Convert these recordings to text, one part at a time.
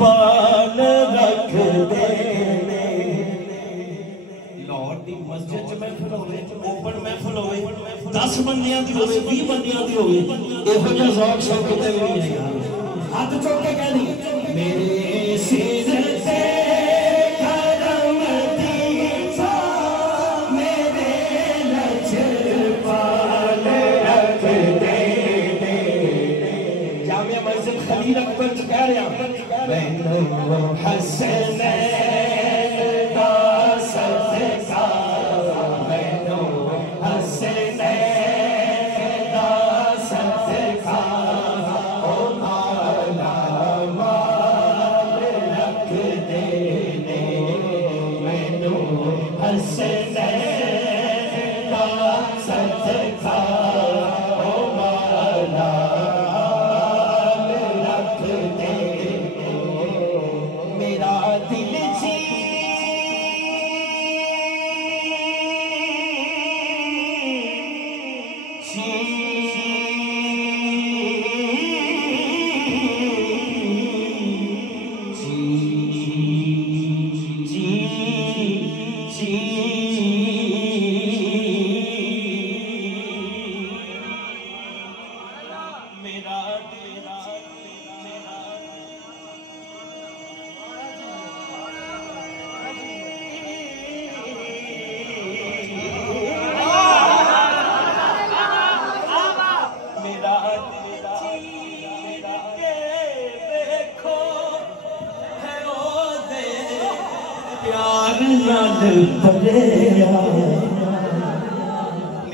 पाल रख दे लाहौर दी मस्जिद च महफिल होवे ओपन महफिल होवे 10 बंदियां दी होवे 20 बंदियां दी होवे इहो जिहा ज़ौक़ शौक़ किते भी नहीं है हाथ चुक के कह दी मेरे सिर ते करम दी छां मेरे लज पाल रख दे जामिया मस्जिद खलील अकबर च कह रहा हसन दा सदका मैनू हसन दा सदका ओ मौला माल रख दे ने मैनू हसन दा सदका ओ मौला रख दे मेरा दिल जी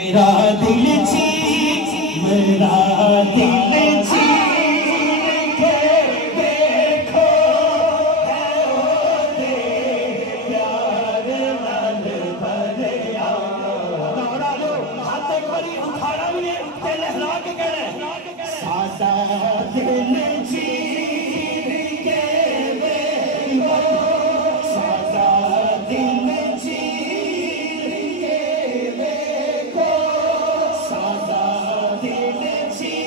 मेरा दिल जी मेरा दिल जी देखो है ओ दे प्यार नाल भरिया नारा लो हाथ खड़ी उठाना भी ते लहरा के कहना सादा दिल जी के देखो सादा दिल जी के देखो सादा दिल जी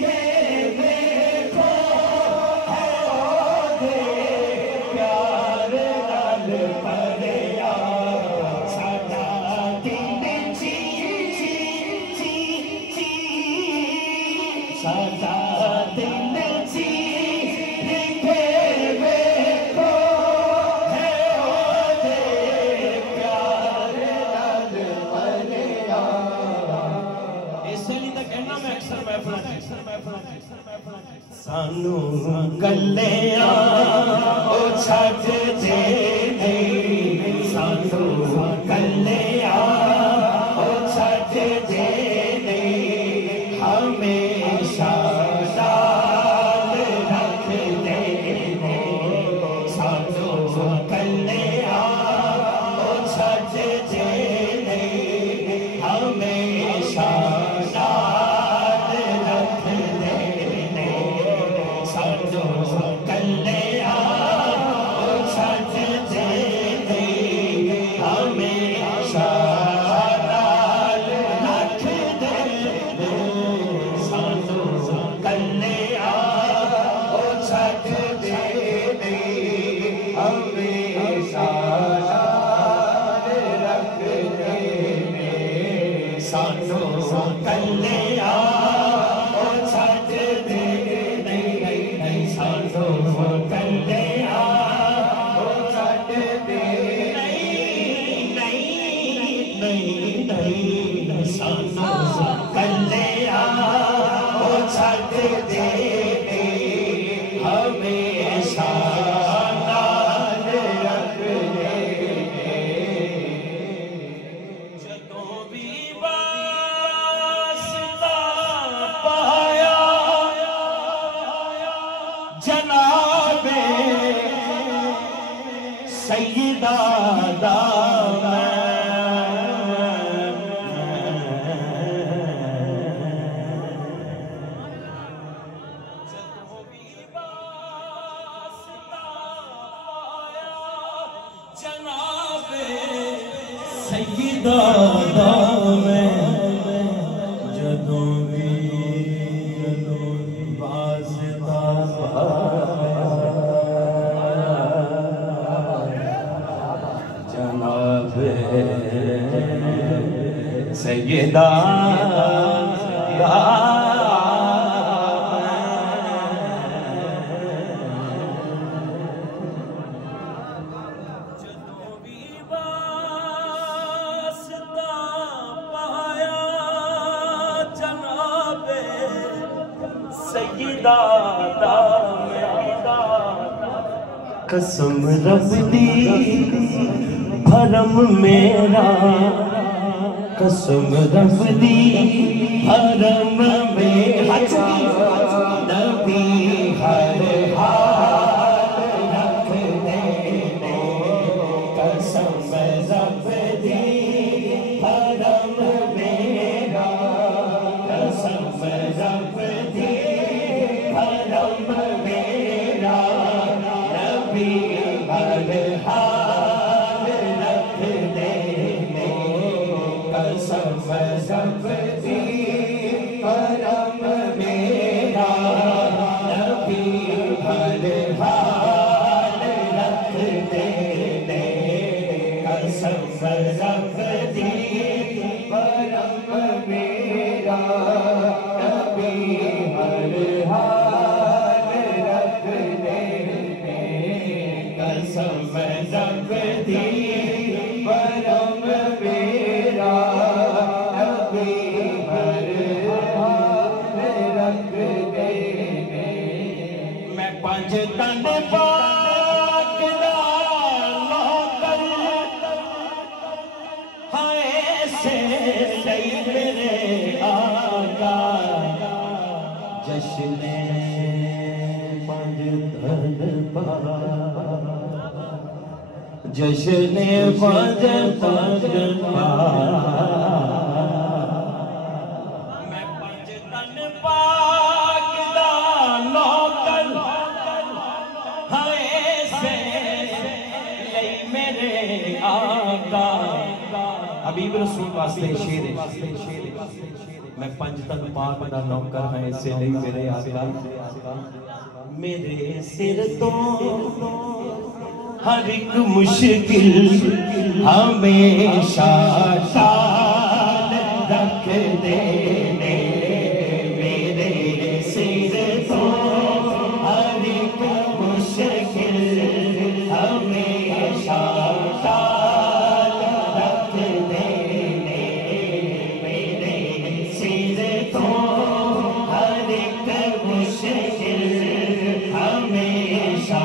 के देखो है ओ दे प्यार नाल भरिया सादा दिल जी सादा दिल जी के देखो है ओ दे प्यार नाल भरिया इसलिए तो कहना मैं अक्सर महफिल सानू गल्लियां ओ छड्ड दे सानू गल्लियां ओ छड्ड दे हमेशा साथ रख दे सानू गल्लियां ओ छड्ड दे हमेशा साथ रख दे सानू गल्लियां ओ छड्ड दे हमेशा नाल रख दे सानू गल्लियां ओ छड्ड दे हमेशा नाल रख दे सानू गल्लियां ओ छड्ड दे सानू गल्लियां ओ छड्ड दे नहीं सानू गल्लियां ओ छड्ड दे हमेशा नाल रख दे सैयदा दा मैं जदों भी वास्ता जनाब सैयदा कसम रब दी भरम मेरा कसम रब दी भरम मेरा नबी हर हाल रख दे कसम रब दी भरम मेरा कसम रब दी भरम मेरा नबी हर हाल रख दे कसम रब दी भरम मेरा नबी हर हाल रख दे कसम रब दी भरम मेरा नबी हर हाल रख दे कसम रब दी भरम मेरा नबी हर हाल रख दे मैं पंज तन पाक दा नौकर हाय से लई मेरे आका जश्न पंज तन पाक जश्न पंज तन मैं पंज तन पाक दा नौकर हाय से लई मेरे आका हबीब रसूल वास्ते शेर मैं पंज तन पाक दा नौकर हां से लई मेरे आका मेरे सिर तो हर एक मुश्किल हमेशा शान रख दे मेरे सिर तो हर एक मुश्किल हमेशा शान रख दे मेरे सिर तो हर एक मुश्किल हमेशा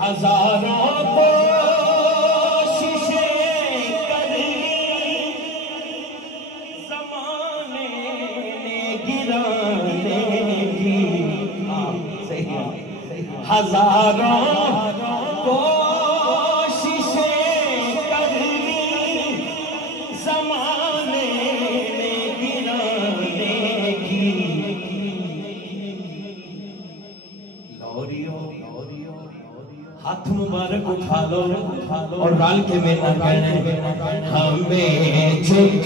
हजारों कोशिशें करी ज़माने ने गिराने की हजारों कोशिशें करी ज़माने ने गिराने की लौरियों हाथ मुबारक उठा लो और रल के मेरा कहना हमें झुक